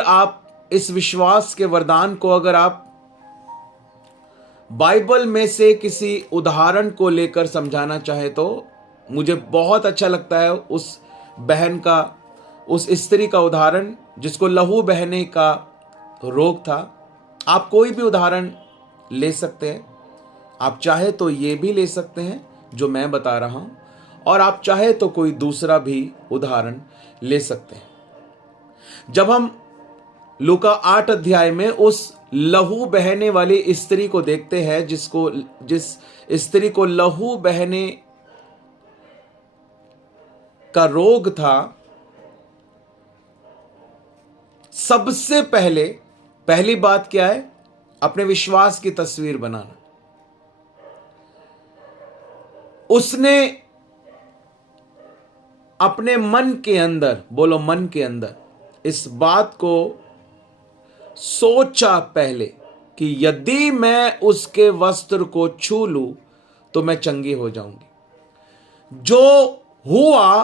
आप इस विश्वास के वरदान को अगर आप बाइबल में से किसी उदाहरण को लेकर समझाना चाहे तो मुझे बहुत अच्छा लगता है उस बहन का, उस स्त्री का उदाहरण जिसको लहू बहने का रोग था। आप कोई भी उदाहरण ले सकते हैं, आप चाहे तो ये भी ले सकते हैं जो मैं बता रहा हूं, और आप चाहे तो कोई दूसरा भी उदाहरण ले सकते हैं। जब हम लूका 8 अध्याय में उस लहू बहने वाली स्त्री को देखते हैं, जिस स्त्री को लहू बहने का रोग था, सबसे पहली बात क्या है? अपने विश्वास की तस्वीर बनाना। उसने अपने मन के अंदर, बोलो मन के अंदर, इस बात को सोचा पहले कि यदि मैं उसके वस्त्र को छू लूं तो मैं चंगी हो जाऊंगी। जो हुआ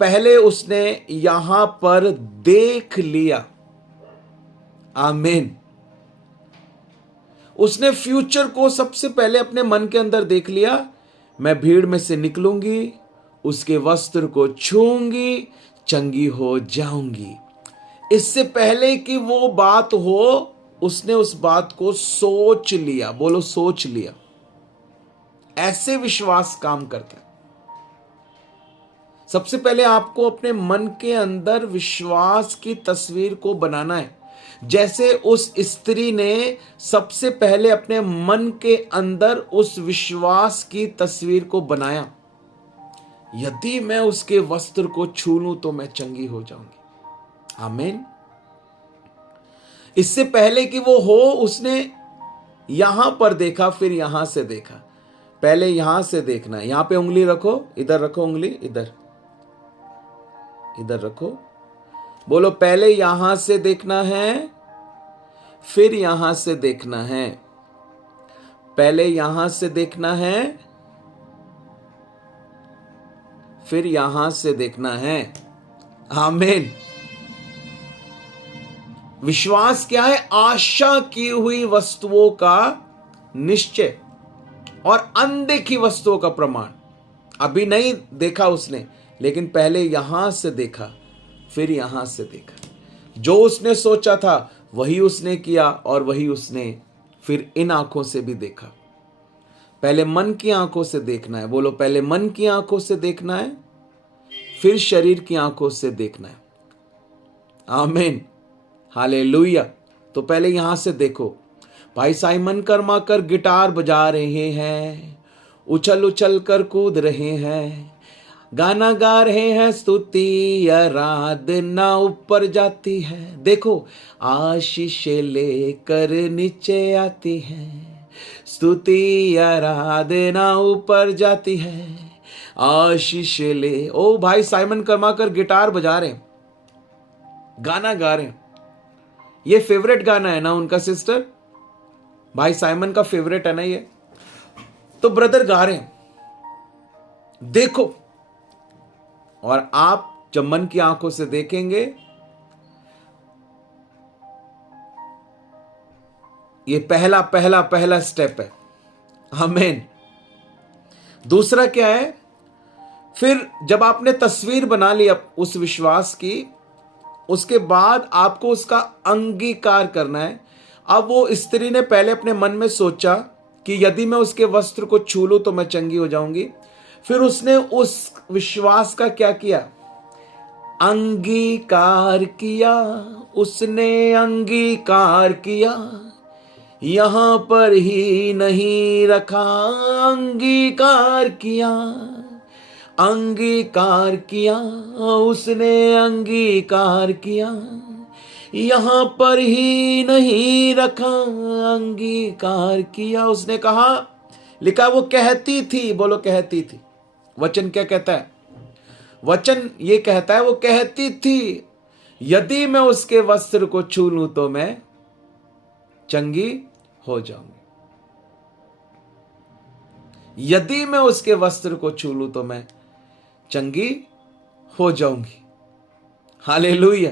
पहले उसने यहां पर देख लिया। आमीन। उसने फ्यूचर को सबसे पहले अपने मन के अंदर देख लिया। मैं भीड़ में से निकलूंगी, उसके वस्त्र को छूंगी, चंगी हो जाऊंगी। इससे पहले कि वो बात हो, उसने उस बात को सोच लिया। बोलो सोच लिया। ऐसे विश्वास काम करता है। सबसे पहले आपको अपने मन के अंदर विश्वास की तस्वीर को बनाना है। जैसे उस स्त्री ने सबसे पहले अपने मन के अंदर उस विश्वास की तस्वीर को बनाया, यदि मैं उसके वस्त्र को छू लूं तो मैं चंगी हो जाऊंगी। आमीन। इससे पहले कि वो हो, उसने यहां पर देखा, फिर यहां से देखा। पहले यहां से देखना है। यहां पे उंगली रखो, इधर रखो उंगली, इधर रखो। बोलो पहले यहां से देखना है, फिर यहां से देखना है। पहले यहां से देखना है, फिर यहां से देखना है। आमीन। विश्वास क्या है? आशा की हुई वस्तुओं का निश्चय और अनदेखी वस्तुओं का प्रमाण। अभी नहीं देखा उसने, लेकिन पहले यहां से देखा, फिर यहां से देखा। जो उसने सोचा था वही उसने किया, और वही उसने फिर इन आंखों से भी देखा। पहले मन की आंखों से देखना है। बोलो पहले मन की आंखों से देखना है, फिर शरीर की आंखों से देखना है। आमीन। हालेलुया। तो पहले यहां से देखो। भाई साइमन कर्माकर गिटार बजा रहे हैं, उछल उछल कर कूद रहे हैं, गाना गा रहे हैं, स्तुति आराधना ऊपर जाती है। देखो आशीष लेकर नीचे आती है, स्तुति आराधना ऊपर जाती है, आशीष ले। ओ भाई साइमन कर्माकर गिटार बजा रहे हैं, गाना गा रहे हैं। ये फेवरेट गाना है ना उनका, सिस्टर? भाई साइमन का फेवरेट है ना ये? तो ब्रदर गा रहे हैं, देखो। और आप जब मन की आंखों से देखेंगे, ये पहला स्टेप है। आमीन। दूसरा क्या है? फिर जब आपने तस्वीर बना ली उस विश्वास की, उसके बाद आपको उसका अंगीकार करना है। अब वो स्त्री ने पहले अपने मन में सोचा कि यदि मैं उसके वस्त्र को छू लूं तो मैं चंगी हो जाऊंगी। फिर उसने उस विश्वास का क्या किया? अंगीकार किया। उसने अंगीकार किया, यहां पर ही नहीं रखा। अंगीकार किया, अंगीकार किया। उसने अंगीकार किया, यहां पर ही नहीं रखा। अंगीकार किया। उसने कहा, लिखा वो कहती थी। बोलो कहती थी। वचन क्या कहता है? वचन ये कहता है, वो कहती थी यदि मैं उसके वस्त्र को छू लूं तो मैं चंगी हो जाऊंगी। यदि मैं उसके वस्त्र को छू लूं तो मैं चंगी हो जाऊंगी। हालेलुया।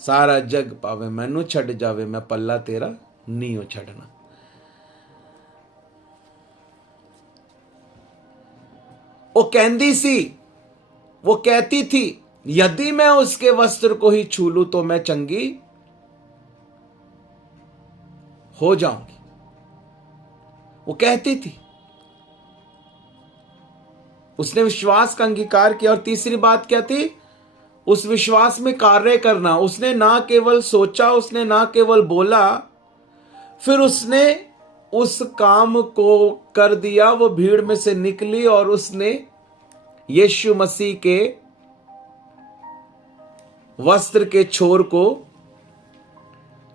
सारा जग पावे मैनू छड़ जावे, मैं पल्ला तेरा नहीं हो छड़ना। वो कहती सी, वो कहती थी, यदि मैं उसके वस्त्र को ही छू लूं तो मैं चंगी हो जाऊंगी। वो कहती थी, उसने विश्वास का अंगीकार किया। और तीसरी बात क्या थी? उस विश्वास में कार्य करना। उसने ना केवल सोचा, उसने ना केवल बोला, फिर उसने उस काम को कर दिया। वो भीड़ में से निकली और उसने यीशु मसीह के वस्त्र के छोर को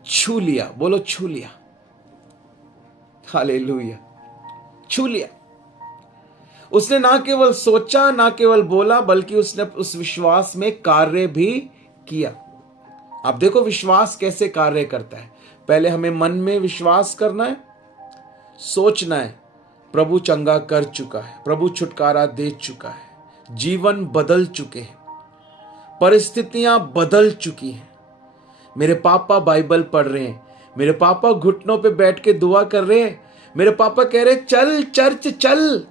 छू लिया। बोलो छू लिया। हालेलुया, छू लिया। उसने ना केवल सोचा, ना केवल बोला, बल्कि उसने उस विश्वास में कार्य भी किया। अब देखो विश्वास कैसे कार्य करता है। पहले हमें मन में विश्वास करना है, सोचना है प्रभु चंगा कर चुका है, प्रभु छुटकारा दे चुका है, जीवन बदल चुके हैं, परिस्थितियां बदल चुकी हैं। मेरे पापा बाइबल पढ़ रहे हैं, मेरे पापा घुटनों पे बैठ के दुआ कर रहे हैं, मेरे पापा कह रहे चल चर्च चल,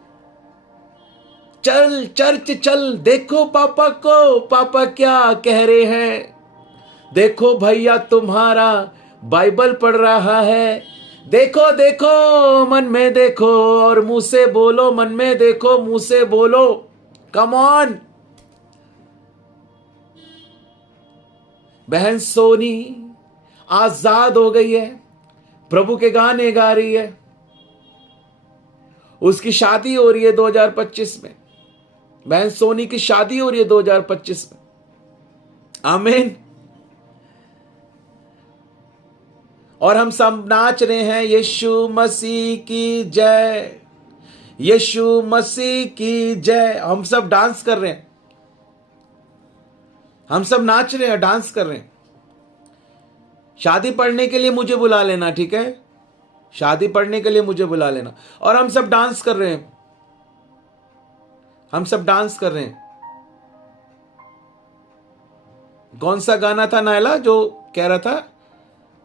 चल चर्च चल। देखो पापा को, पापा क्या कह रहे हैं, देखो भैया तुम्हारा बाइबल पढ़ रहा है, देखो देखो मन में देखो और मुंह से बोलो, मन में देखो मुंह से बोलो। Come on. बहन सोनी आजाद हो गई है, प्रभु के गाने गा रही है, उसकी शादी हो रही है 2025 में। बहन सोनी की शादी हो रही है 2025 में। आमीन। और हम सब नाच रहे हैं, यीशु मसीह की जय, यीशु मसीह की जय। हम सब डांस कर रहे हैं, हम सब नाच रहे हैं, डांस कर रहे हैं। शादी पढ़ने के लिए मुझे बुला लेना, ठीक है? शादी पढ़ने के लिए मुझे बुला लेना। और हम सब डांस कर रहे हैं, हम सब डांस कर रहे हैं। कौन सा गाना था नायला जो कह रहा था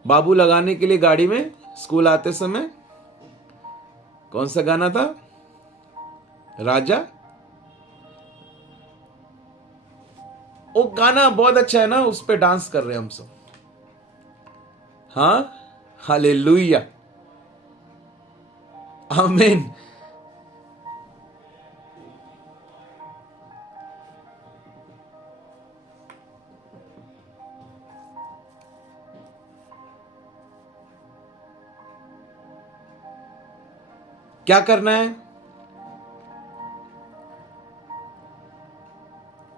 बाबू लगाने के लिए गाड़ी में स्कूल आते समय? कौन सा गाना था? राजा। वो गाना बहुत अच्छा है ना, उस पे डांस कर रहे हैं हम सब। हाँ, हालेलुया, आमीन। क्या करना है?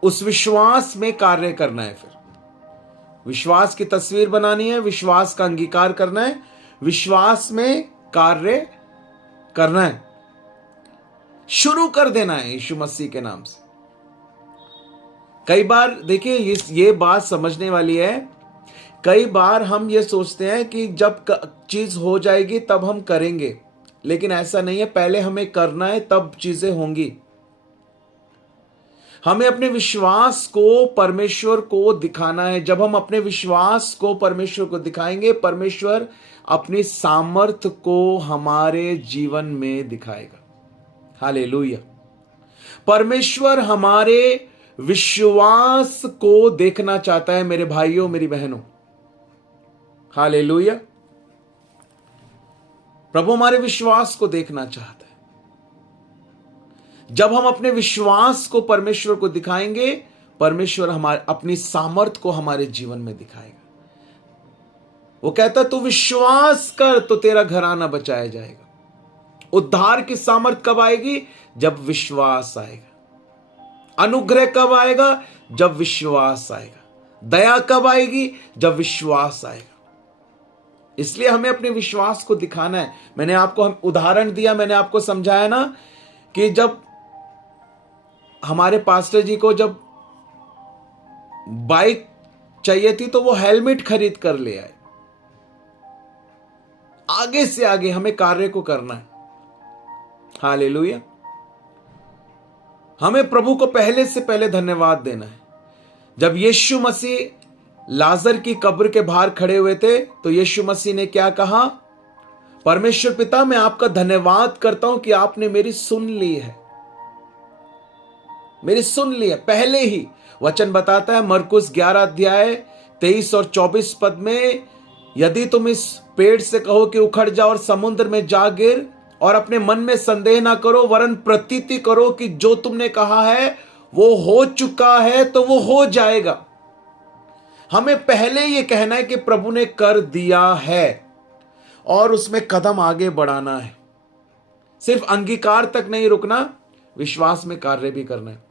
उस विश्वास में कार्य करना है। फिर विश्वास की तस्वीर बनानी है, विश्वास का अंगीकार करना है, विश्वास में कार्य करना है, शुरू कर देना है यीशु मसीह के नाम से। कई बार देखिए ये बात समझने वाली है। कई बार हम ये सोचते हैं कि जब चीज हो जाएगी तब हम करेंगे, लेकिन ऐसा नहीं है। पहले हमें करना है तब चीजें होंगी। हमें अपने विश्वास को परमेश्वर को दिखाना है। जब हम अपने विश्वास को परमेश्वर को दिखाएंगे, परमेश्वर अपनी सामर्थ को हमारे जीवन में दिखाएगा। हालेलुया। परमेश्वर हमारे विश्वास को देखना चाहता है मेरे भाइयों, मेरी बहनों। हालेलुया। प्रभु हमारे विश्वास को देखना चाहता है। जब हम अपने विश्वास को परमेश्वर को दिखाएंगे, परमेश्वर हमारे अपनी सामर्थ को हमारे जीवन में दिखाएगा। वो कहता तू विश्वास कर तो तेरा घराना बचाया जाएगा। उद्धार की सामर्थ कब आएगी? जब विश्वास आएगा। अनुग्रह कब आएगा? जब विश्वास आएगा। दया कब आएगी? जब विश्वास आएगा। इसलिए हमें अपने विश्वास को दिखाना है। मैंने आपको उदाहरण दिया, मैंने आपको समझाया ना कि जब हमारे पास्टर जी को जब बाइक चाहिए थी तो वो हेलमेट खरीद कर ले आए। आगे से आगे हमें कार्य को करना है। हालेलुया। हमें प्रभु को पहले से पहले धन्यवाद देना है। जब यीशु मसीह लाजर की कब्र के बाहर खड़े हुए थे तो यीशु मसीह ने क्या कहा? परमेश्वर पिता, मैं आपका धन्यवाद करता हूं कि आपने मेरी सुन ली है, मेरी सुन ली है। पहले ही वचन बताता है मरकुस 11 अध्याय 23 और 24 पद में, यदि तुम इस पेड़ से कहो कि उखड़ जा और समुद्र में जा गिर, और अपने मन में संदेह ना करो वरन प्रतीति करो कि जो तुमने कहा है वो हो चुका है, तो वो हो जाएगा। हमें पहले ये कहना है कि प्रभु ने कर दिया है और उसमें कदम आगे बढ़ाना है। सिर्फ अंगीकार तक नहीं रुकना, विश्वास में कार्य भी करना है।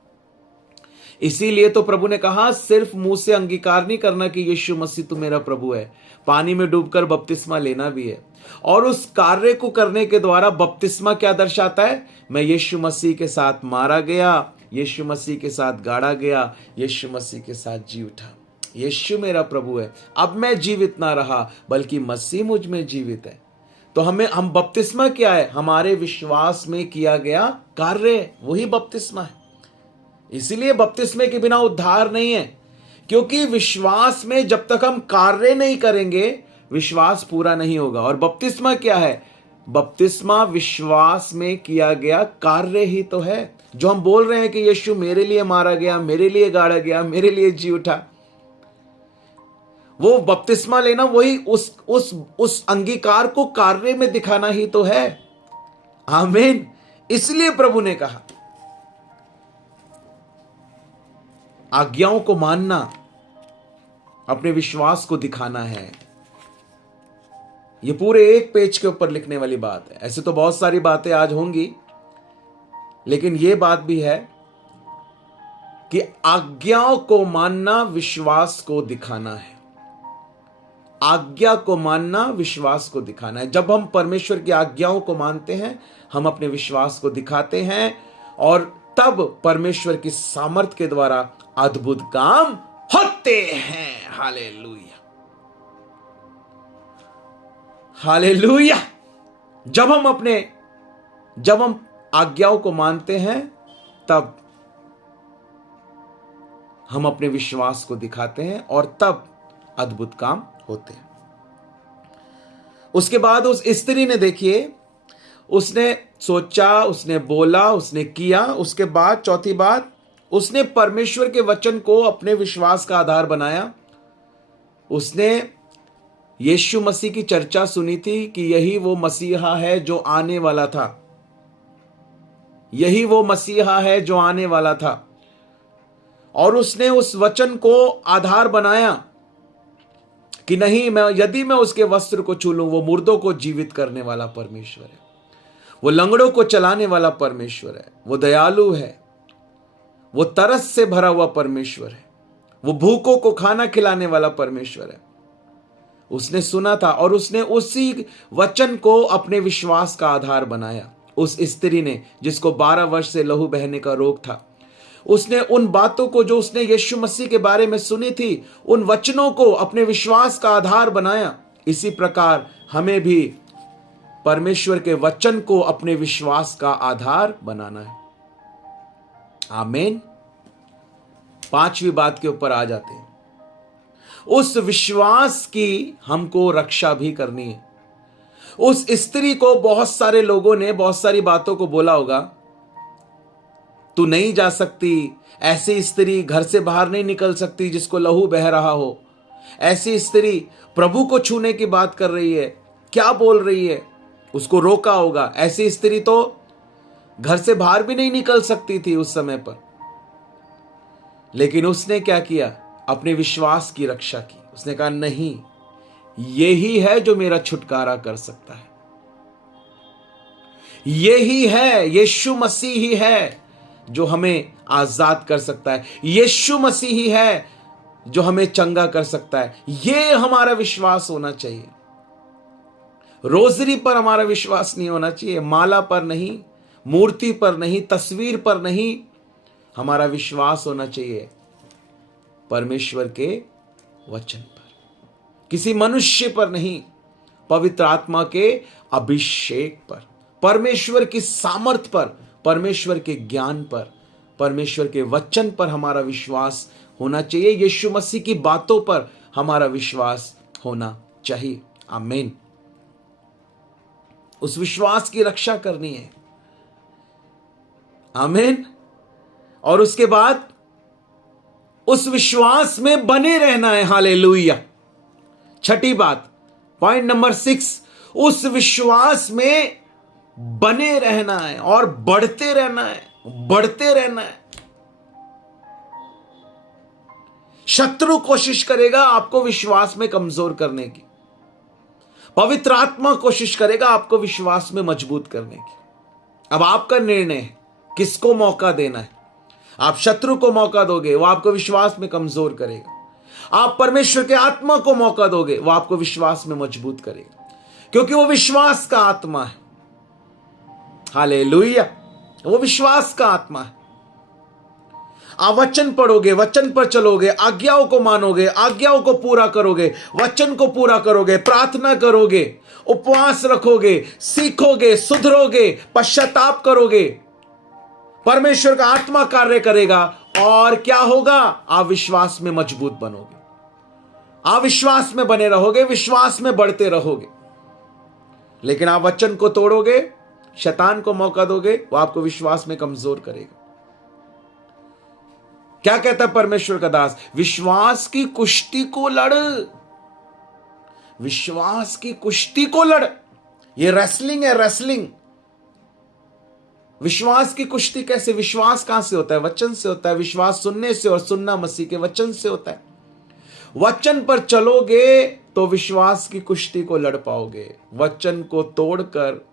इसीलिए तो प्रभु ने कहा सिर्फ मुंह से अंगीकार नहीं करना कि यीशु मसीह तू मेरा प्रभु है, पानी में डूबकर बपतिस्मा लेना भी है। और उस कार्य को करने के द्वारा बपतिस्मा क्या दर्शाता है? मैं यीशु मसीह के साथ मारा गया, यीशु मसीह के साथ गाड़ा गया, यीशु मसीह के साथ जी उठा। यीशु मेरा प्रभु है, अब मैं जीवित ना रहा बल्कि मसीह मुझ में जीवित है। तो हम बपतिस्मा क्या है? हमारे विश्वास में किया गया कार्य, वही बपतिस्मा है। इसीलिए बपतिस्मे के बिना उद्धार नहीं है, क्योंकि विश्वास में जब तक हम कार्य नहीं करेंगे विश्वास पूरा नहीं होगा। और बपतिस्मा क्या है? बपतिस्मा विश्वास में किया गया कार्य ही तो है। जो हम बोल रहे हैं कि यीशु मेरे लिए मारा गया, मेरे लिए गाड़ा गया, मेरे लिए जी उठा, वो बपतिस्मा लेना वही उस अंगीकार को कार्य में दिखाना ही तो है। आमीन। इसलिए प्रभु ने कहा आज्ञाओं को मानना अपने विश्वास को दिखाना है। यह पूरे एक पेज के ऊपर लिखने वाली बात है। ऐसे तो बहुत सारी बातें आज होंगी, लेकिन यह बात भी है कि आज्ञाओं को मानना विश्वास को दिखाना है। आज्ञा को मानना विश्वास को दिखाना है। जब हम परमेश्वर की आज्ञाओं को मानते हैं हम अपने विश्वास को दिखाते हैं, और तब परमेश्वर की सामर्थ के द्वारा अद्भुत काम होते हैं। Hallelujah, hallelujah. जब हम आज्ञाओं को मानते हैं तब हम अपने विश्वास को दिखाते हैं और तब अद्भुत काम होते हैं। उसके बाद उस स्त्री ने, देखिए, उसने सोचा, उसने बोला, उसने किया। उसके बाद चौथी बात, उसने परमेश्वर के वचन को अपने विश्वास का आधार बनाया। उसने यीशु मसीह की चर्चा सुनी थी कि यही वो मसीहा है जो आने वाला था, यही वो मसीहा है जो आने वाला था। और उसने उस वचन को आधार बनाया कि नहीं, यदि मैं उसके वस्त्र को छू लूं, वो मुर्दों को जीवित करने वाला परमेश्वर है, वो लंगड़ों को चलाने वाला परमेश्वर है, वो दयालु है, वो तरस से भरा हुआ परमेश्वर है, वो भूखों को खाना खिलाने वाला परमेश्वर है। उसने सुना था और उसने उसी वचन को अपने विश्वास का आधार बनाया। उस स्त्री ने, जिसको 12 वर्ष से लहू बहने का रोग था, उसने उन बातों को जो उसने यीशु मसीह के बारे में सुनी थी, उन वचनों को अपने विश्वास का आधार बनाया। इसी प्रकार हमें भी परमेश्वर के वचन को अपने विश्वास का आधार बनाना है। आमीन। 5वीं बात के ऊपर आ जाते हैं। उस विश्वास की हमको रक्षा भी करनी है। उस स्त्री को बहुत सारे लोगों ने बहुत सारी बातों को बोला होगा, तू नहीं जा सकती, ऐसी स्त्री घर से बाहर नहीं निकल सकती जिसको लहू बह रहा हो, ऐसी स्त्री प्रभु को छूने की बात कर रही है, क्या बोल रही है, उसको रोका होगा। ऐसी स्त्री तो घर से बाहर भी नहीं निकल सकती थी उस समय पर। लेकिन उसने क्या किया? अपने विश्वास की रक्षा की। उसने कहा नहीं, यही है जो मेरा छुटकारा कर सकता है, यही है, यीशु मसीह ही है जो हमें आजाद कर सकता है, यीशु मसीह ही है जो हमें चंगा कर सकता है। यह हमारा विश्वास होना चाहिए। रोजरी पर हमारा विश्वास नहीं होना चाहिए, माला पर नहीं, मूर्ति पर नहीं, तस्वीर पर नहीं। हमारा विश्वास होना चाहिए परमेश्वर के वचन पर, किसी मनुष्य पर नहीं, पवित्र आत्मा के अभिषेक पर, परमेश्वर की सामर्थ पर, परमेश्वर के ज्ञान पर, परमेश्वर के वचन पर हमारा विश्वास होना चाहिए। यीशु मसीह की बातों पर हमारा विश्वास होना चाहिए। आमीन। उस विश्वास की रक्षा करनी है। आमीन। और उसके बाद उस विश्वास में बने रहना है। हालेलुया। छठी बात, पॉइंट नंबर 6, उस विश्वास में बने रहना है और बढ़ते रहना है, बढ़ते रहना है। शत्रु कोशिश करेगा आपको विश्वास में कमजोर करने की, पवित्र आत्मा कोशिश करेगा आपको विश्वास में मजबूत करने की। अब आपका निर्णय है किसको मौका देना है। आप शत्रु को मौका दोगे, वो आपको विश्वास में कमजोर करेगा। आप परमेश्वर के आत्मा को मौका दोगे, वो आपको विश्वास में मजबूत करेगा, क्योंकि वो विश्वास का आत्मा है। हालेलुया। वो विश्वास का आत्मा है। आप वचन पढ़ोगे, वचन पर चलोगे, आज्ञाओं को मानोगे, आज्ञाओं को पूरा करोगे, वचन को पूरा करोगे, प्रार्थना करोगे, उपवास रखोगे, सीखोगे, सुधरोगे, पश्चाताप करोगे, परमेश्वर का आत्मा कार्य करेगा। और क्या होगा? आप विश्वास में मजबूत बनोगे, आप विश्वास में बने रहोगे, विश्वास में बढ़ते रहोगे। लेकिन आप वचन को तोड़ोगे, शैतान को मौका दोगे, वो आपको विश्वास में कमजोर करेगा। क्या कहता है परमेश्वर का दास? विश्वास की कुश्ती को लड़, विश्वास की कुश्ती को लड़। ये रेसलिंग है, रेसलिंग। विश्वास की कुश्ती कैसे? विश्वास कहां से होता है? वचन से होता है। विश्वास सुनने से, और सुनना मसीह के वचन से होता है। वचन पर चलोगे तो विश्वास की कुश्ती को लड़ पाओगे। वचन को तोड़कर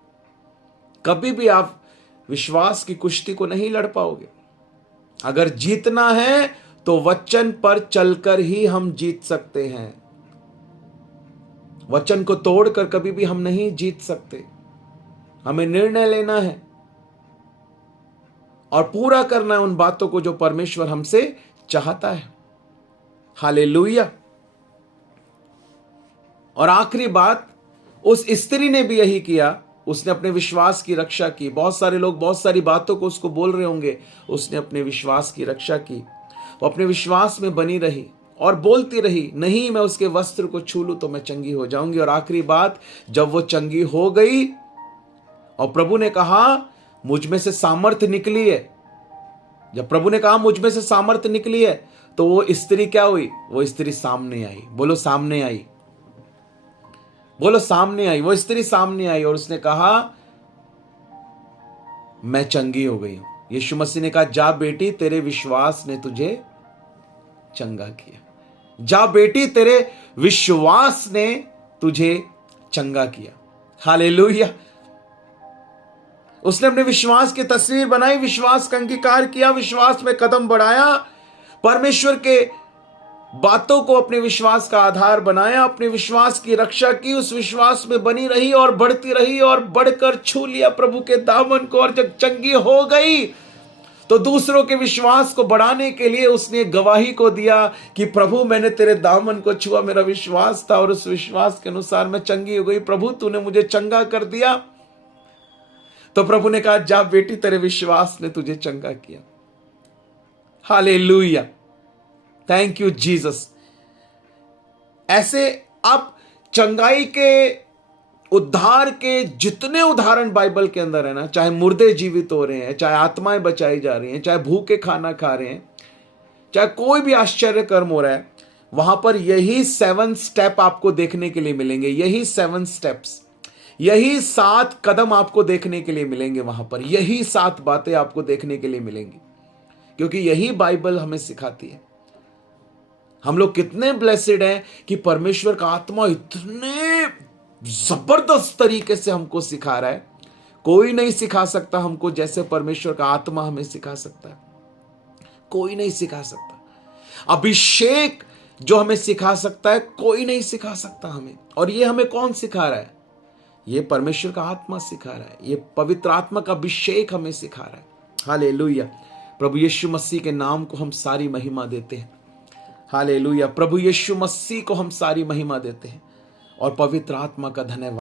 कभी भी आप विश्वास की कुश्ती को नहीं लड़ पाओगे। अगर जीतना है तो वचन पर चलकर ही हम जीत सकते हैं। वचन को तोड़कर कभी भी हम नहीं जीत सकते। हमें निर्णय लेना है और पूरा करना है उन बातों को जो परमेश्वर हमसे चाहता है। हालेलुया। और आखिरी बात, उस स्त्री ने भी यही किया। उसने अपने विश्वास की रक्षा की। बहुत सारे लोग बहुत सारी बातों को उसको बोल रहे होंगे, उसने अपने विश्वास की रक्षा की। वो अपने विश्वास में बनी रही और बोलती रही, नहीं मैं उसके वस्त्र को छू लूं तो मैं चंगी हो जाऊंगी। और आखिरी बात, जब वो चंगी हो गई और प्रभु ने कहा मुझ में से सामर्थ्य निकली है, जब प्रभु ने कहा मुझ में से सामर्थ्य निकली है, तो वो स्त्री क्या हुई? वो स्त्री सामने आई। बोलो सामने आई, बोलो सामने आई। वो स्त्री सामने आई और उसने कहा मैं चंगी हो गई हूं। यीशु मसीह ने कहा जा बेटी, तेरे विश्वास ने तुझे चंगा किया। जा बेटी, तेरे विश्वास ने तुझे चंगा किया। हालेलुया। उसने अपने विश्वास की तस्वीर बनाई, विश्वास का अंगीकार किया, विश्वास में कदम बढ़ाया, परमेश्वर के बातों को अपने विश्वास का आधार बनाया, अपने विश्वास की रक्षा की, उस विश्वास में बनी रही और बढ़ती रही और बढ़कर छू लिया प्रभु के दामन को। और जब चंगी हो गई तो दूसरों के विश्वास को बढ़ाने के लिए उसने गवाही को दिया कि प्रभु मैंने तेरे दामन को छुआ, मेरा विश्वास था और उस विश्वास के अनुसार मैं चंगी हो गई। प्रभु तूने मुझे चंगा कर दिया। तो प्रभु ने कहा जा बेटी, तेरे विश्वास ने तुझे चंगा किया। हालेलुया। Thank you Jesus. ऐसे अब चंगाई के, उद्धार के जितने उदाहरण बाइबल के अंदर है ना, चाहे मुर्दे जीवित हो रहे हैं, चाहे आत्माएं बचाई जा रही हैं, चाहे भूखे खाना खा रहे हैं, चाहे कोई भी आश्चर्य कर्म हो रहा है, वहां पर यही 7 स्टेप आपको देखने के लिए मिलेंगे। यही 7 स्टेप्स, यही 7 कदम आपको देखने के लिए मिलेंगे। वहां पर यही 7 बातें आपको देखने के लिए मिलेंगी, क्योंकि यही बाइबल हमें सिखाती है। हम लोग कितने ब्लेसेड हैं कि परमेश्वर का आत्मा इतने जबरदस्त तरीके से हमको सिखा रहा है। कोई नहीं सिखा सकता हमको जैसे परमेश्वर का आत्मा हमें सिखा सकता है। कोई नहीं सिखा सकता। अभिषेक जो हमें सिखा सकता है, कोई नहीं सिखा सकता हमें। और ये हमें कौन सिखा रहा है? ये परमेश्वर का आत्मा सिखा रहा है। ये पवित्र आत्मा का अभिषेक हमें सिखा रहा है। हालेलुया। प्रभु यीशु मसीह के नाम को हम सारी महिमा देते हैं। हालेलुया। प्रभु यीशु मसीह को हम सारी महिमा देते हैं और पवित्र आत्मा का धन्यवाद।